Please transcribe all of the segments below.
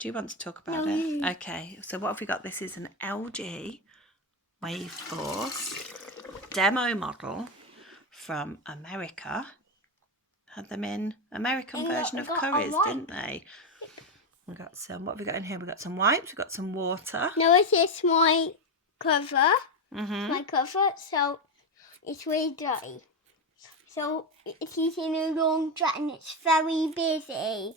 Do you want to talk about it? Okay, so what have we got? This is an LG waveforce demo model from America. Had them in American version of Currys, didn't they? We got some. What have we got in here? We got some wipes. We got some water. No, it is my cover. My cover. So it's really dirty. So it's in a laundrette and it's very busy.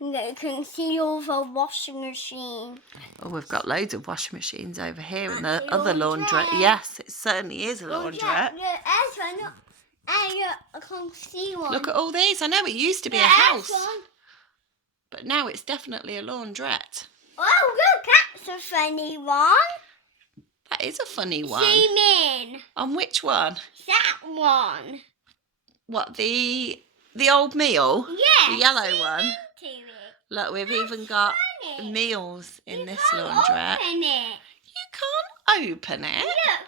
You can see all the washing machine. Oh, we've got loads of washing machines over here in the other laundrette. Yes, it certainly is a laundrette. I can't see one. Look at all these. I know it used to be a house, but now it's definitely a laundrette. Oh, look, that's a funny one. That is a funny one. Zoom in. On which one? That one. What, the old meal? Yeah. The yellow one? To it. Look, we've even got meals in this laundrette. Open it. You can't open it. Look,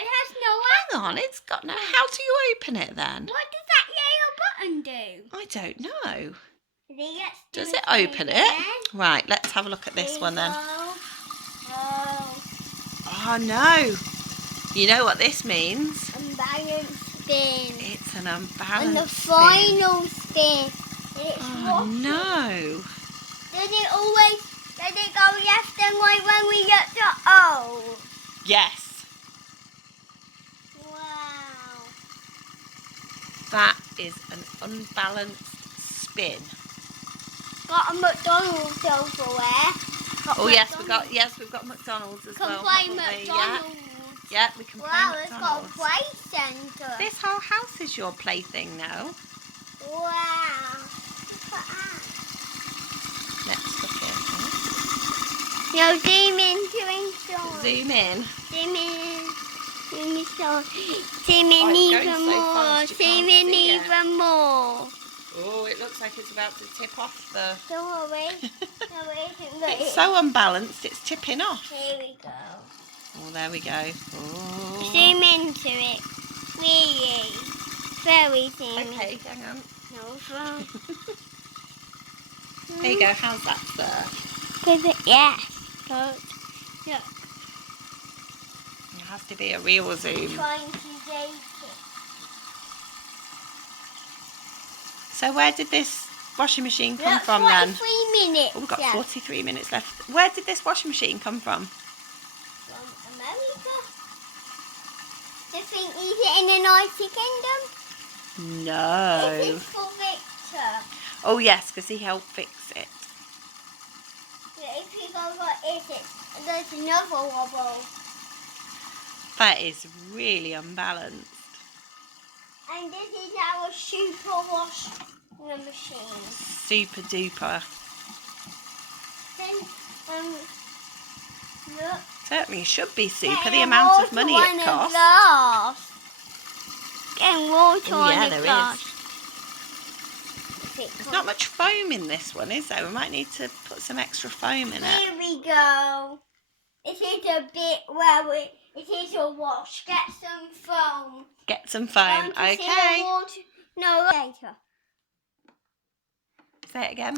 it has no. Hang on, it's got no. How do you open it then? What does that yellow button do? I don't know. Does it open it? Right, let's have a look at this one then. Oh no! You know what this means? Unbalanced spin. It's an unbalanced And the final spin. Oh no! Does it go left and right when we get to O? Yes. Wow. That is an unbalanced spin. Got a McDonald's over there. Oh yes, we've got McDonald's as well. Can play McDonald's. Yeah, we can play Wow, McDonald's. it's got a play centre. This whole house is your plaything now. Wow. Look at that. Let's look in. Now zoom into inside. Zoom in. Zoom in. Zoom in even more. Zoom in even more. Oh, it looks like it's about to tip off the... Don't worry. It's so unbalanced, it's tipping off. Here we go. Oh, there we go. Oh. Zoom into it. Really. Very zoom in. Okay, hang on. No, There you go, how's that, sir? Good. Yes. Good. Look. It has to be a real zoom. Trying to date it. So where did this washing machine come from 43 then? 43 minutes. Oh, we've got 43 minutes left. Where did this washing machine come from? From America. Do you think he's in the United Kingdom? No. This is for Victor. Oh yes, because he helped fix it. If you go like this, there's another wobble. That is really unbalanced. And this is our super wash machine. Super duper. Then, look. Certainly should be super, the amount of money it costs. Glass. Getting water on the glass. There's not much foam in this one, is there? We might need to put some extra foam in it. Here we go. It is a bit where it is a wash. Get some foam. Get some foam, okay. No, later. Say it again.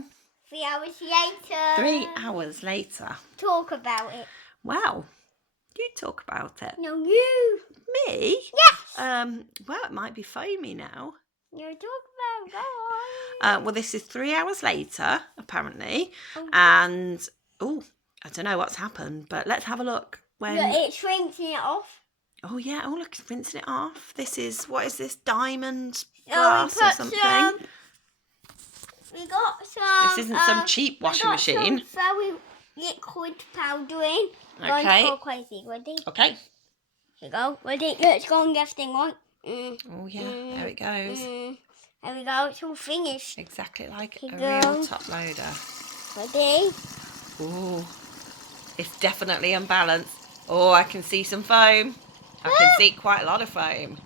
3 hours later. 3 hours later. Talk about it. Wow. You talk about it. No, you. Me? Yes. Well, it might be foamy now. You talk about it. Go on. Well, this is 3 hours later, apparently. Okay. And, I don't know what's happened, but let's have a look. Look, it's rinsing it off. Oh, yeah. Oh, look, it's rinsing it off. This is, what is this, diamond glass or something? We got some... This isn't some cheap washing machine. We got some very liquid powder in. Okay. Going to go crazy. Ready? Okay. Here we go. Ready? Let's go and get thing on. Oh, yeah. There it goes. There we go. It's all finished. Exactly like Here a we go. real top loader. Ready? Ooh. It's definitely unbalanced. Oh, I can see some foam. I can see quite a lot of foam.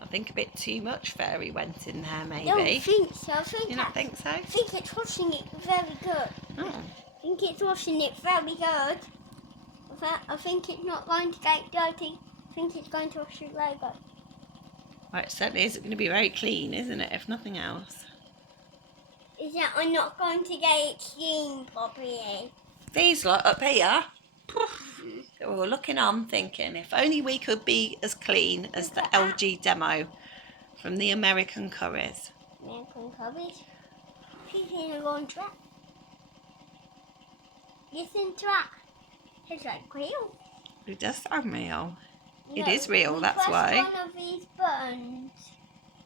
I think a bit too much fairy went in there, maybe. I don't think so. You don't think so? I think it's washing it very good. Oh. I think it's washing it very good. I think it's not going to get dirty. I think it's going to wash it very good. Well, it certainly is going to be very clean, isn't it, if nothing else? It Is that I'm not going to get it clean properly. These lot up here, we were looking on thinking if only we could be as clean as the LG demo from the American curries. American curries? She's in a wrong track. Listen to that. It's like real. It does sound real. No, It is real, that's why. Press one of these buttons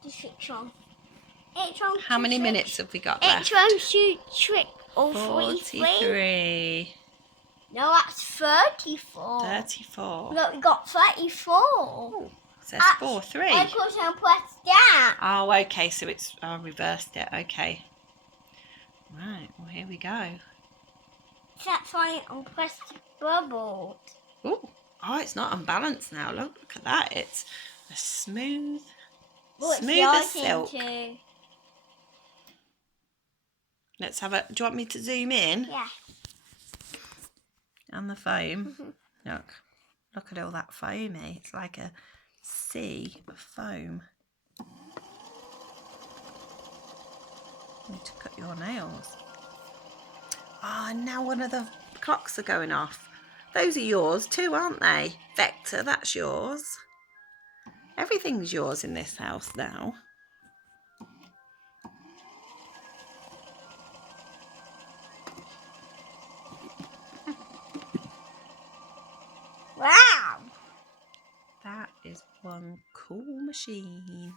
to switch on. How many minutes have we got left? It's one to trick or 43. No, that's 34. 34. Look, we got 34. Oh, it says 4-3. I couldn't press that. Oh, okay, so it's reversed it. Okay. Right, well, here we go. That's why I pressed bubbles. Ooh. Oh, it's not unbalanced now. Look at that. It's a smooth as silk. Too. Let's have a... Do you want me to zoom in? Yeah. On the foam. Look at all that foamy. It's like a sea of foam. Need to cut your nails. Ah, and now one of the clocks are going off. Those are yours too, aren't they? Vector, that's yours. Everything's yours in this house now. Wow. That is one cool machine.